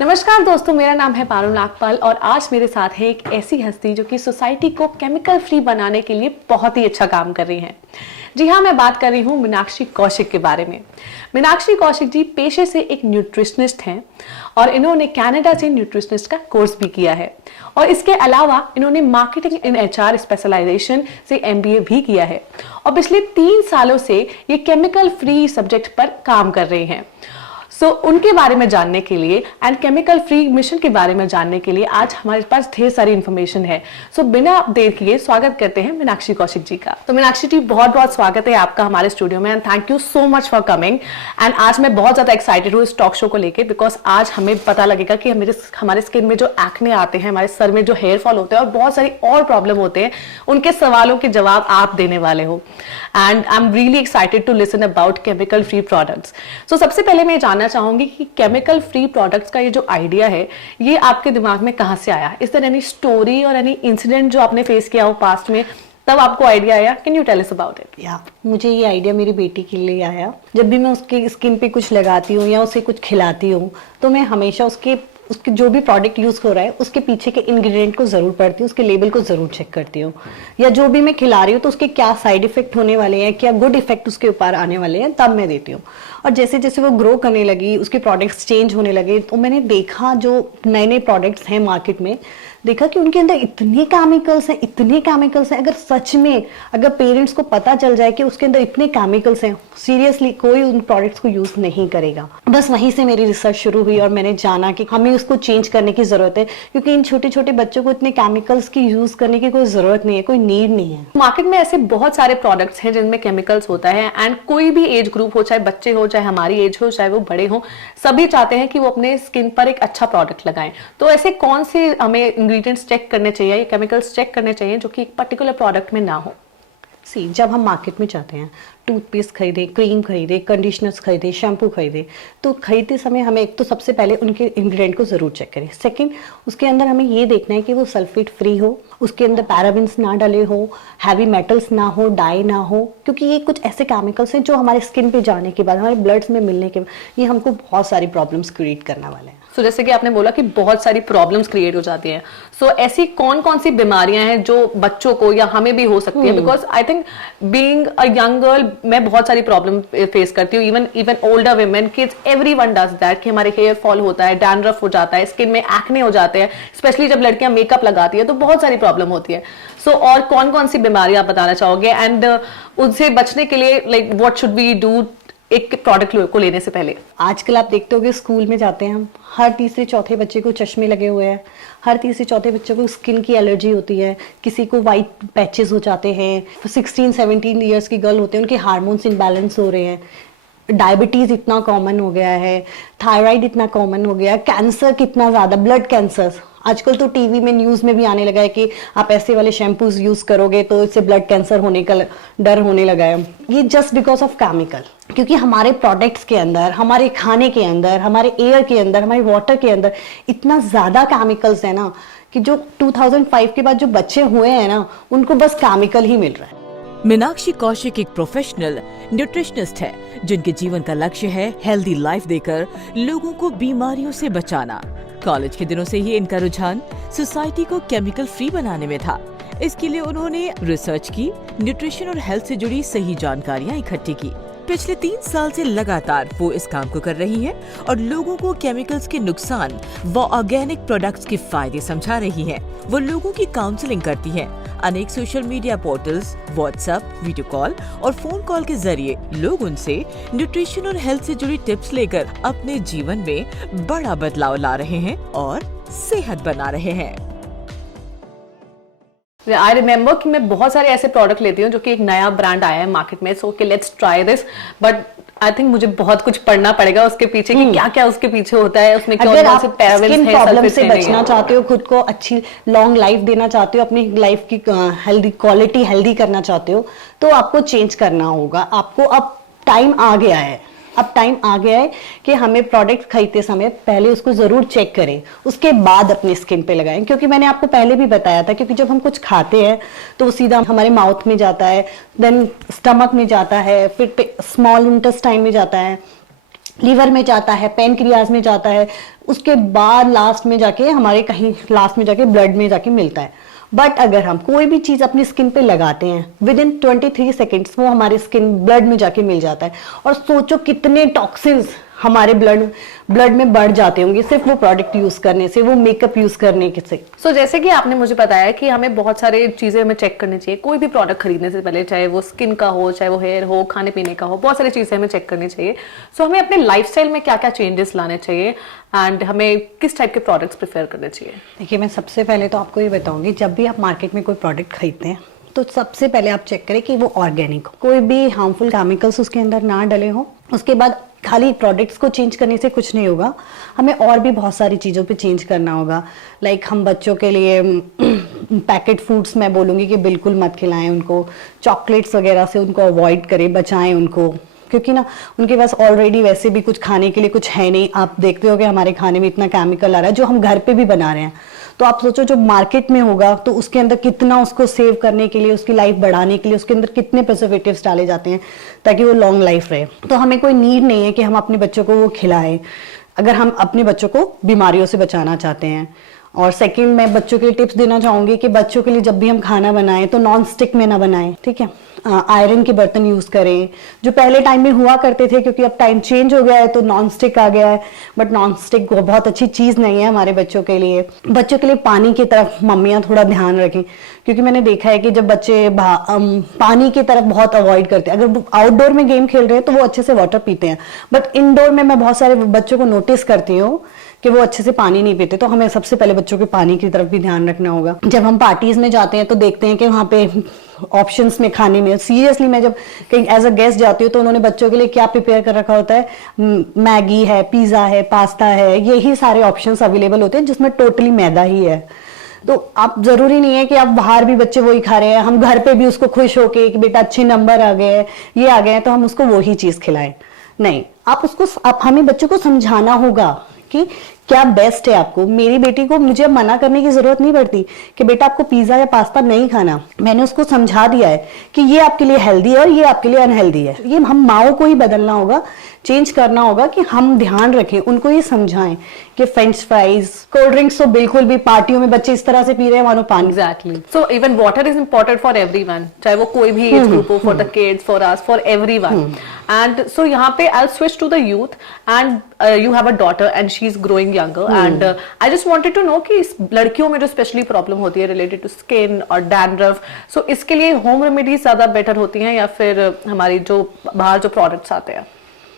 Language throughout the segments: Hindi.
नमस्कार दोस्तों, मेरा नाम है पारुल नागपाल और आज मेरे साथ है एक ऐसी हस्ती जो कि सोसाइटी को केमिकल फ्री बनाने के लिए बहुत ही अच्छा काम कर रही हैं। जी हाँ, मैं बात कर रही हूँ मीनाक्षी कौशिक के बारे में। मीनाक्षी कौशिक जी पेशे से एक न्यूट्रिशनिस्ट हैं और इन्होंने कनाडा से न्यूट्रिशनिस्ट का कोर्स भी किया है और इसके अलावा इन्होंने मार्केटिंग इन एचआर स्पेशलाइजेशन से एमबीए भी किया है और पिछले 3 सालों से ये केमिकल फ्री सब्जेक्ट पर काम कर रहे हैं। उनके बारे में जानने के लिए एंड केमिकल फ्री मिशन के बारे में जानने के लिए आज हमारे पास ढेर सारी इंफॉर्मेशन है। बिना देर किए स्वागत करते हैं मीनाक्षी कौशिक जी का। तो मीनाक्षी जी, बहुत बहुत स्वागत है आपका हमारे स्टूडियो में and thank you so much for coming. And आज मैं बहुत ज्यादा एक्साइटेड हूँ इस टॉक शो को लेके, बिकॉज आज हमें पता लगेगा कि हमारे स्किन में जो एक्ने आते हैं, हमारे सर में जो हेयर फॉल होते हैं और बहुत सारी और प्रॉब्लम होते हैं, उनके सवालों के जवाब आप देने वाले हो। And I am really excited to listen about chemical free products. सबसे पहले मैं जानना चाहूंगी कि केमिकल फ्री प्रोडक्ट्स का ये जो आइडिया है, ये आपके दिमाग में कहां से आया? इज देयर एनी स्टोरी और एनी इंसिडेंट जो आपने फेस किया हो पास्ट में, तब आपको आइडिया आया? Can you tell us about it? या मुझे ये आइडिया मेरी बेटी के लिए आया। जब भी मैं उसकी स्किन पे कुछ लगाती हूँ या उसे कुछ खिलाती हूँ, तो मैं हमेशा उसके जो भी प्रोडक्ट यूज हो रहा है उसके पीछे के इंग्रेडिएंट को जरूर पढ़ती हूँ, उसके लेबल को जरूर चेक करती हूँ। या जो भी मैं खिला रही हूँ तो उसके क्या साइड इफेक्ट होने वाले हैं, क्या गुड इफेक्ट उसके ऊपर आने वाले हैं, तब मैं देती हूँ। और जैसे जैसे वो ग्रो करने लगी, उसके प्रोडक्ट्स चेंज होने लगे, तो मैंने देखा जो नए नए प्रोडक्ट्स हैं मार्केट में, देखा कि उनके अंदर इतने केमिकल्स हैं, इतने केमिकल्स हैं। अगर सच में अगर पेरेंट्स को पता चल जाए कि उसके अंदर इतने केमिकल्स हैं, सीरियसली कोई उन प्रोडक्ट्स को यूज नहीं करेगा। बस वहीं से मेरी रिसर्च शुरू हुई और मैंने जाना कि हमें उसको चेंज करने की जरूरत है, क्योंकि इन छोटे छोटे बच्चों को इतने केमिकल्स की यूज करने की कोई जरूरत नहीं है, कोई नीड नहीं है। मार्केट में ऐसे बहुत सारे प्रोडक्ट्स हैं जिनमें केमिकल्स होता है एंड कोई भी एज ग्रुप हो, चाहे बच्चे हो, चाहे हमारी एज हो, चाहे वो बड़े हो, सभी चाहते हैं कि वो अपने स्किन पर एक अच्छा प्रोडक्ट लगाएं। तो ऐसे कौन से हमें इंग्रेडिएंट्स चेक करने चाहिए या केमिकल्स चेक करने चाहिए जो कि एक पर्टिकुलर प्रोडक्ट में ना हो? जब हम मार्केट में जाते हैं, टूथपेस्ट खरीदे, क्रीम खरीदे, कंडीशनर्स खरीदे, शैम्पू खरीदे, तो खरीदते समय हमें एक तो सबसे पहले उनके इंग्रेडिएंट को जरूर चेक करें। सेकंड, उसके अंदर हमें ये देखना है कि वो सल्फेट फ्री हो, उसके अंदर पैराबेन्स ना डले हो, हैवी मेटल्स ना हो, डाई ना हो, क्योंकि ये कुछ ऐसे केमिकल्स हैं जो हमारे स्किन पे जाने के बाद, हमारे ब्लड्स में मिलने के बाद ये हमको बहुत सारी प्रॉब्लम्स क्रिएट करने वाले हैं। जैसे कि आपने बोला कि बहुत सारी प्रॉब्लम्स क्रिएट हो जाती हैं, ऐसी कौन कौन सी बीमारियां हैं जो बच्चों को या हमें भी हो सकती है? Because I think being a young girl, मैं बहुत सारी प्रॉब्लम फेस करती हूँ। Even older women, kids, everyone does that कि हमारे हेयर फॉल होता है, डैंड्रफ हो जाता है, स्किन में एक्ने हो जाते हैं, स्पेशली जब लड़कियां मेकअप लगाती है तो बहुत सारी प्रॉब्लम होती है। और कौन कौन सी बीमारियां आप बताना चाहोगे एंड उनसे बचने के लिए like what should we do एक प्रोडक्ट को लेने से पहले? आजकल आप देखते होगे स्कूल में जाते हैं हम, हर तीसरे चौथे बच्चे को चश्मे लगे हुए हैं, हर तीसरे चौथे बच्चे को स्किन की एलर्जी होती है, किसी को वाइट पैचेस हो जाते हैं, 16-17 ईयर्स की गर्ल होते हैं उनके हार्मोन्स इम्बैलेंस हो रहे हैं, डायबिटीज इतना कॉमन हो गया है, थायराइड इतना कॉमन हो गया, कैंसर कितना ज्यादा, ब्लड कैंसर आजकल तो टीवी में न्यूज में भी आने लगा है कि आप ऐसे वाले शैम्पूज यूज करोगे तो इससे ब्लड कैंसर होने का डर होने लगा है। ये जस्ट बिकॉज ऑफ केमिकल, क्योंकि हमारे प्रोडक्ट्स के अंदर, हमारे खाने के अंदर, हमारे एयर के अंदर, हमारे वाटर के अंदर इतना ज्यादा केमिकल्स है ना कि जो 2005 के बाद जो बच्चे हुए हैं ना, उनको बस केमिकल ही मिल रहा है। मीनाक्षी कौशिक एक प्रोफेशनल न्यूट्रिशनिस्ट है जिनके जीवन का लक्ष्य है हेल्दी लाइफ देकर लोगों को बीमारियों से बचाना। कॉलेज के दिनों से ही इनका रुझान सोसाइटी को केमिकल फ्री बनाने में था। इसके लिए उन्होंने रिसर्च की, न्यूट्रिशन और हेल्थ से जुड़ी सही जानकारियाँ इकट्ठी की। पिछले 3 साल से लगातार वो इस काम को कर रही हैं और लोगों को केमिकल्स के नुकसान व ऑर्गेनिक प्रोडक्ट्स के फायदे समझा रही हैं। वो लोगों की काउंसलिंग करती हैं। अनेक social media portals, WhatsApp, video call और फोन कॉल के जरिए लोग उनसे न्यूट्रिशन और हेल्थ से जुड़ी टिप्स लेकर अपने जीवन में बड़ा बदलाव ला रहे हैं और सेहत बना रहे हैं। आई रिमेम्बर कि मैं बहुत सारे ऐसे प्रोडक्ट लेती हूँ जो कि एक नया ब्रांड आया है मार्केट में, सो कि let's try this, but I think मुझे बहुत कुछ पढ़ना पड़ेगा उसके पीछे कि क्या क्या उसके पीछे होता है, उसमें अगर आप स्किन प्रॉब्लम से बचना चाहते हो, खुद को अच्छी लॉन्ग लाइफ देना चाहते हो, अपनी लाइफ की हेल्दी क्वालिटी हेल्दी करना चाहते हो, तो आपको चेंज करना होगा। आपको अब टाइम आ गया है, अब टाइम आ गया है कि हमें प्रोडक्ट खरीदते समय पहले उसको जरूर चेक करें, उसके बाद अपनी स्किन पे लगाएं। क्योंकि मैंने आपको पहले भी बताया था, क्योंकि जब हम कुछ खाते हैं तो वो सीधा हमारे माउथ में जाता है, देन स्टमक में जाता है, फिर स्मॉल इंटेस्टाइन में जाता है, लीवर में जाता है, पेनक्रियाज में जाता है, उसके बाद लास्ट में जाके हमारे कहीं लास्ट में जाके ब्लड में जाके मिलता है। बट अगर हम कोई भी चीज अपनी स्किन पे लगाते हैं विद इन 23 सेकेंड्स वो हमारी स्किन ब्लड में जाके मिल जाता है। और सोचो कितने टॉक्सिन्स हमारे ब्लड में बढ़ जाते होंगे सिर्फ वो प्रोडक्ट यूज करने से, वो मेकअप यूज करने से। सो जैसे कि आपने मुझे बताया कि हमें बहुत सारे चीजें हमें चेक करनी चाहिए कोई भी प्रोडक्ट खरीदने से पहले, चाहे वो स्किन का हो, चाहे वो हेयर हो, खाने पीने का हो, बहुत सारी चीजें हमें चेक करनी चाहिए। सो हमें अपने लाइफस्टाइल में क्या क्या चेंजेस लाने चाहिए एंड हमें किस टाइप के प्रोडक्ट्स प्रेफर करने चाहिए? देखिए, मैं सबसे पहले तो आपको ये बताऊंगी, जब भी आप मार्केट में कोई प्रोडक्ट खरीदते हैं तो सबसे पहले आप चेक करें कि वो ऑर्गेनिक हो, कोई भी हार्मफुल केमिकल्स उसके अंदर ना डले हो। उसके बाद खाली प्रोडक्ट्स को चेंज करने से कुछ नहीं होगा, हमें और भी बहुत सारी चीज़ों पे चेंज करना होगा। लाइक हम बच्चों के लिए पैकेट फूड्स मैं बोलूँगी कि बिल्कुल मत खिलाएं उनको, चॉकलेट्स वगैरह से उनको अवॉइड करें, बचाएं उनको, क्योंकि ना उनके पास ऑलरेडी वैसे भी कुछ खाने के लिए कुछ है नहीं। आप देखते हो कि हमारे खाने में इतना केमिकल आ रहा है जो हम घर पे भी बना रहे हैं, तो आप सोचो जो मार्केट में होगा तो उसके अंदर कितना, उसको सेव करने के लिए, उसकी लाइफ बढ़ाने के लिए उसके अंदर कितने प्रिजर्वेटिव्स डाले जाते हैं ताकि वो लॉन्ग लाइफ रहे। तो हमें कोई नीड नहीं है कि हम अपने बच्चों को वो खिलाएं अगर हम अपने बच्चों को बीमारियों से बचाना चाहते हैं। और सेकंड, मैं बच्चों के लिए टिप्स देना चाहूंगी कि बच्चों के लिए जब भी हम खाना बनाएं तो नॉन स्टिक में ना बनाएं, ठीक है। आयरन के बर्तन यूज करें, जो पहले टाइम में हुआ करते थे, क्योंकि अब टाइम चेंज हो गया है तो नॉन स्टिक आ गया है, बट नॉन स्टिक बहुत अच्छी चीज नहीं है हमारे बच्चों के लिए। बच्चों के लिए पानी की तरफ मम्मियां थोड़ा ध्यान रखें, क्योंकि मैंने देखा है कि जब बच्चे पानी की तरफ बहुत अवॉइड करते हैं। अगर आउटडोर में गेम खेल रहे हैं तो वो अच्छे से वाटर पीते हैं, बट इंडोर में मैं बहुत सारे बच्चों को नोटिस करती हूँ कि वो अच्छे से पानी नहीं पीते। तो हमें सबसे पहले बच्चों के पानी की तरफ भी ध्यान रखना होगा। जब हम पार्टीज में जाते हैं तो देखते हैं कि वहाँ पे ऑप्शंस में खाने में, सीरियसली मैं जब कहीं एज अ गेस्ट जाती हूँ तो उन्होंने बच्चों के लिए क्या प्रिपेयर कर रखा होता है, मैगी है, पिज्जा है, पास्ता है, यही सारे ऑप्शंस अवेलेबल होते हैं जिसमें टोटली मैदा ही है। तो आप जरूरी नहीं है कि आप बाहर भी बच्चे वही खा रहे हैं, हम घर पे भी उसको खुश होके कि बेटा अच्छे नंबर आ गए हैं, ये आ गए हैं, तो हम उसको वही चीज खिलाएं। नहीं, आप हमें बच्चों को समझाना होगा कि क्या बेस्ट है आपको। मेरी बेटी को मुझे मना करने की जरूरत नहीं पड़ती कि बेटा आपको पिज्जा या पास्ता नहीं खाना। मैंने उसको समझा दिया है कि ये आपके लिए हेल्दी है और ये आपके लिए अनहेल्दी है। ये हम माओ को ही बदलना होगा, चेंज करना होगा कि हम ध्यान रखें, उनको ये समझाएं कि फ्रेंच फ्राइज, कोल्ड ड्रिंक्स तो बिल्कुल भी, पार्टियों में बच्चे इस तरह से पी रहे हैं मानो पानी। Exactly. So even water is important for everyone, चाहे वो कोई भी एज ग्रुप हो, for the kids, for us, for everyone. And so यहाँ पे I switch to the youth and you have a daughter and she is growing younger and I just wanted to know कि इस लड़कियों में जो स्पेशली प्रॉब्लम होती है रिलेटेड टू स्किन और डैंड्रफ, सो इसके लिए होम रेमेडीज ज्यादा बेटर होती हैं या फिर हमारी जो बाहर जो प्रोडक्ट्स आते हैं,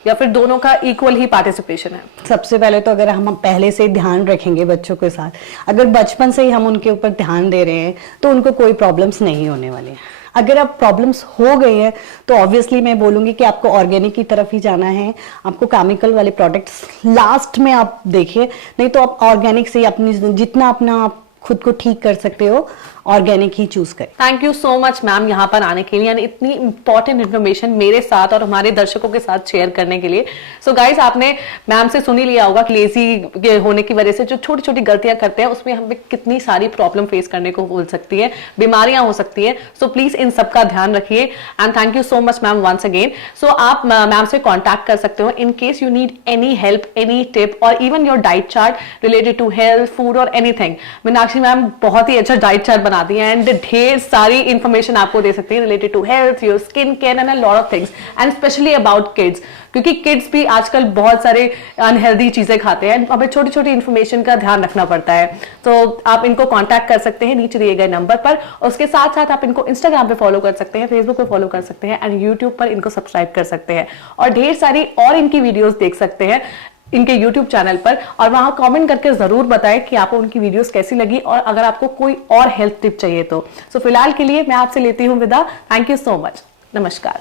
या फिर दोनों का इक्वल ही पार्टिसिपेशन है? सबसे पहले तो अगर हम पहले से ध्यान रखेंगे बच्चों के साथ, अगर बचपन से ही हम उनके ऊपर ध्यान दे रहे हैं तो उनको कोई प्रॉब्लम्स नहीं होने वाली है। अगर अब प्रॉब्लम्स हो गई है तो ऑब्वियसली मैं बोलूंगी कि आपको ऑर्गेनिक की तरफ ही जाना है, आपको केमिकल वाले प्रोडक्ट्स लास्ट में आप देखिए, नहीं तो आप ऑर्गेनिक से अपनी जितना अपना आप खुद को ठीक कर सकते हो ऑर्गेनिक ही चूज करें। Thank you so much ma'am यहाँ पर आने के लिए और इतनी इंपॉर्टेंट इन्फॉर्मेशन मेरे साथ और हमारे दर्शकों के साथ शेयर करने के लिए। सो गाइज, आपने मैम से सुन ही लिया होगा कि लेजी होने की वजह से जो छोटी छोटी गलतियां करते हैं उसमें हमें कितनी सारी प्रॉब्लम फेस करने को हो सकती है, बीमारियां हो सकती है। सो प्लीज इन सब का ध्यान रखिए and thank you so much ma'am once again. So आप मैम से कॉन्टैक्ट कर सकते हो in case you need any help, any tip और even your diet chart related to health, food और एनीथिंग। मीनाक्षी मैम बहुत ही अच्छा डाइट चार्ट बनाती है एंड ढेर सारी इंफॉर्मेशन आपको दे सकती है related to health, your skin care and a lot of things and specially about kids, क्योंकि किड्स भी आजकल बहुत सारे अनहेल्दी चीजें खाते हैं, हमें छोटी छोटी इंफॉर्मेशन का ध्यान रखना पड़ता है। तो आप इनको कांटेक्ट कर सकते हैं नीचे दिए गए नंबर पर। उसके साथ साथ आप इनको इंस्टाग्राम पे फॉलो कर सकते हैं, फेसबुक पे फॉलो कर सकते हैं एंड यूट्यूब पर इनको सब्सक्राइब कर सकते हैं और ढेर सारी और इनकी वीडियोस देख सकते हैं इनके YouTube चैनल पर। और वहां कमेंट करके जरूर बताएं कि आपको उनकी वीडियोस कैसी लगी और अगर आपको कोई और हेल्थ टिप चाहिए तो। फिलहाल के लिए मैं आपसे लेती हूं विदा। Thank you so much. नमस्कार।